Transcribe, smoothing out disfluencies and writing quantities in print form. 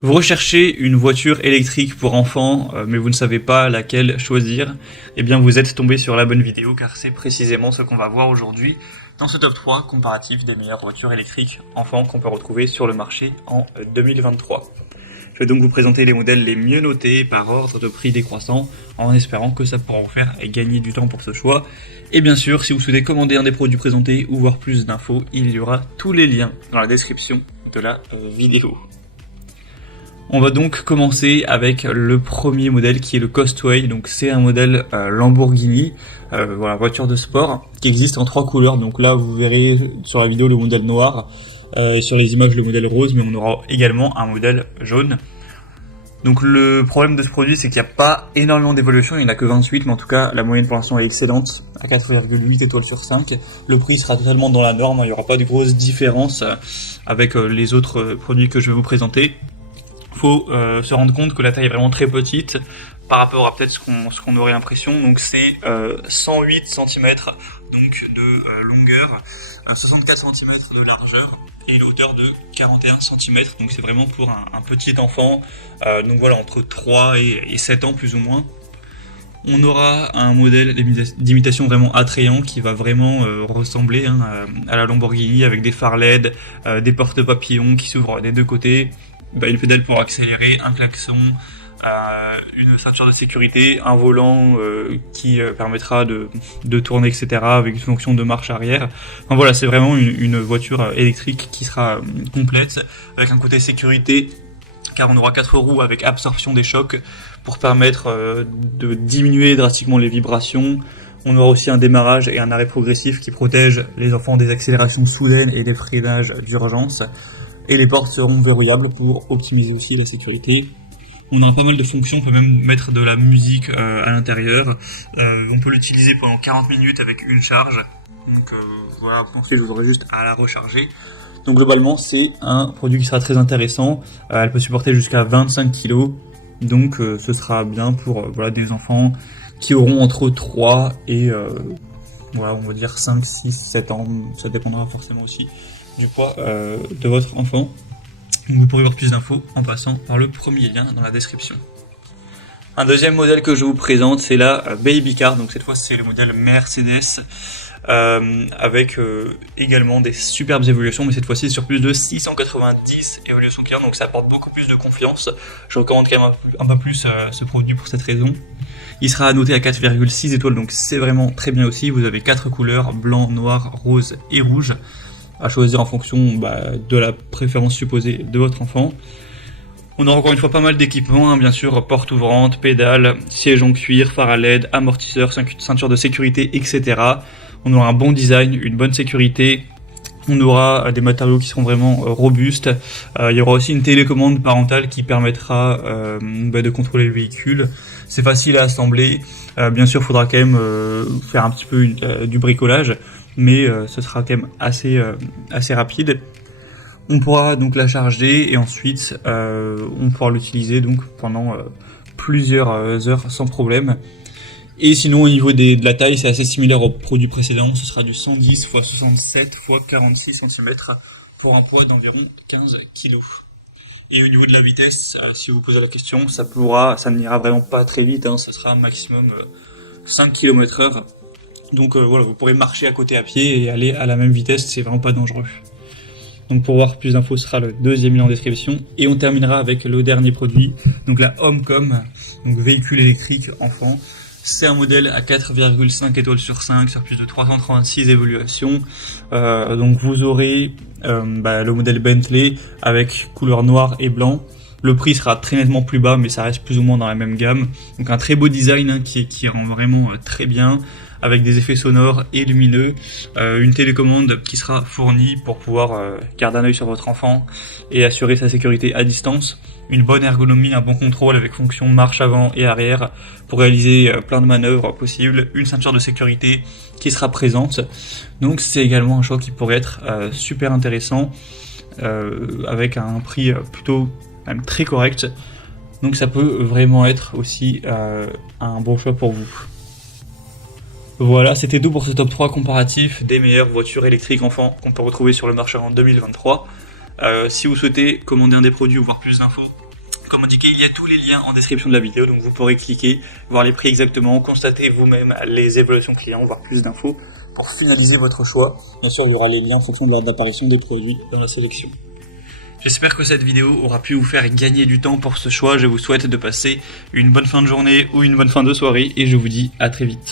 Vous recherchez une voiture électrique pour enfants, mais vous ne savez pas laquelle choisir, eh bien vous êtes tombé sur la bonne vidéo car c'est précisément ce qu'on va voir aujourd'hui dans ce top 3 comparatif des meilleures voitures électriques enfants qu'on peut retrouver sur le marché en 2023. Je vais donc vous présenter les modèles les mieux notés par ordre de prix décroissant en espérant que ça pourra vous faire gagner du temps pour ce choix. Et bien sûr, si vous souhaitez commander un des produits présentés ou voir plus d'infos, il y aura tous les liens dans la description de la vidéo. On va donc commencer avec le premier modèle qui est le Costway. Donc c'est un modèle Lamborghini, voilà, voiture de sport qui existe en 3 couleurs. Donc là vous verrez sur la vidéo le modèle noir et sur les images le modèle rose, mais on aura également un modèle jaune. Donc le problème de ce produit c'est qu'il n'y a pas énormément d'évolution, il n'y en a que 28, mais en tout cas la moyenne pour l'instant est excellente, à 4,8 étoiles sur 5. Le prix sera totalement dans la norme, il n'y aura pas de grosses différences avec les autres produits que je vais vous présenter. Faut se rendre compte que la taille est vraiment très petite par rapport à peut-être ce qu'on aurait l'impression. Donc c'est 108 cm donc de longueur, 64 cm de largeur et une hauteur de 41 cm. Donc c'est vraiment pour un petit enfant, donc voilà, entre 3 et 7 ans plus ou moins. On aura un modèle d'imitation vraiment attrayant qui va vraiment ressembler à la Lamborghini, avec des phares LED, des porte-papillons qui s'ouvrent des deux côtés, une pédale pour accélérer, un klaxon, une ceinture de sécurité, un volant qui permettra de tourner, etc. avec une fonction de marche arrière. Enfin voilà, c'est vraiment une voiture électrique qui sera complète, avec un côté sécurité, car on aura 4 roues avec absorption des chocs pour permettre de diminuer drastiquement les vibrations. On aura aussi un démarrage et un arrêt progressif qui protège les enfants des accélérations soudaines et des freinages d'urgence. Et les portes seront verrouillables pour optimiser aussi la sécurité. On aura pas mal de fonctions, on peut même mettre de la musique à l'intérieur. On peut l'utiliser pendant 40 minutes avec une charge. Donc voilà, ensuite vous aurez juste à la recharger. Donc globalement c'est un produit qui sera très intéressant. Elle peut supporter jusqu'à 25 kg. Donc ce sera bien pour voilà, des enfants qui auront entre 3 et voilà, on va dire 5, 6, 7 ans. Ça dépendra forcément aussi du poids de votre enfant. Donc vous pourrez voir plus d'infos en passant par le premier lien dans la description. Un deuxième modèle que je vous présente, c'est la Baby Car. Donc cette fois c'est le modèle Mercedes avec également des superbes évolutions, mais cette fois-ci sur plus de 690 évolutions clients, donc ça apporte beaucoup plus de confiance. Je recommande quand même un peu plus ce produit pour cette raison. Il sera noté à 4,6 étoiles, donc c'est vraiment très bien aussi. Vous avez 4 couleurs, blanc, noir, rose et rouge, à choisir en fonction de la préférence supposée de votre enfant. On aura encore une fois pas mal d'équipements, bien sûr, porte ouvrante, pédale, siège en cuir, phare à LED, amortisseur, ceinture de sécurité, etc. On aura un bon design, une bonne sécurité. On aura des matériaux qui seront vraiment robustes. Il y aura aussi une télécommande parentale qui permettra de contrôler le véhicule. C'est facile à assembler. Bien sûr, il faudra quand même faire un petit peu du bricolage, mais ce sera quand même assez rapide. On pourra donc la charger et ensuite on pourra l'utiliser donc pendant plusieurs heures sans problème. Et sinon au niveau de la taille, c'est assez similaire au produit précédent, ce sera du 110 x 67 x 46 cm pour un poids d'environ 15 kg. Et au niveau de la vitesse, si vous posez la question, ça n'ira vraiment pas très vite, ça sera un maximum 5 km/h. Donc voilà, vous pourrez marcher à côté à pied et aller à la même vitesse, c'est vraiment pas dangereux. Donc pour voir plus d'infos, ce sera le deuxième lien en description. Et on terminera avec le dernier produit, donc la Homecom, donc véhicule électrique enfant. C'est un modèle à 4,5 étoiles sur 5 sur plus de 336 évaluations. Donc vous aurez le modèle Bentley avec couleur noire et blanc. Le prix sera très nettement plus bas, mais ça reste plus ou moins dans la même gamme. Donc un très beau design qui rend vraiment très bien, avec des effets sonores et lumineux. Une télécommande qui sera fournie pour pouvoir garder un œil sur votre enfant et assurer sa sécurité à distance. Une bonne ergonomie, un bon contrôle avec fonction marche avant et arrière pour réaliser plein de manœuvres possibles. Une ceinture de sécurité qui sera présente. Donc c'est également un choix qui pourrait être super intéressant avec un prix plutôt même très correct. Donc ça peut vraiment être aussi un bon choix pour vous. Voilà, c'était tout pour ce top 3 comparatif des meilleures voitures électriques enfants qu'on peut retrouver sur le marché en 2023. Si vous souhaitez commander un des produits ou voir plus d'infos, Comme indiqué, il y a tous les liens en description de la vidéo, donc vous pourrez cliquer, voir les prix exactement, constater vous-même les évaluations clients, voir plus d'infos pour finaliser votre choix. Bien sûr, il y aura les liens en fonction de l'ordre d'apparition des produits dans la sélection. J'espère que cette vidéo aura pu vous faire gagner du temps pour ce choix. Je vous souhaite de passer une bonne fin de journée ou une bonne fin de soirée et je vous dis à très vite.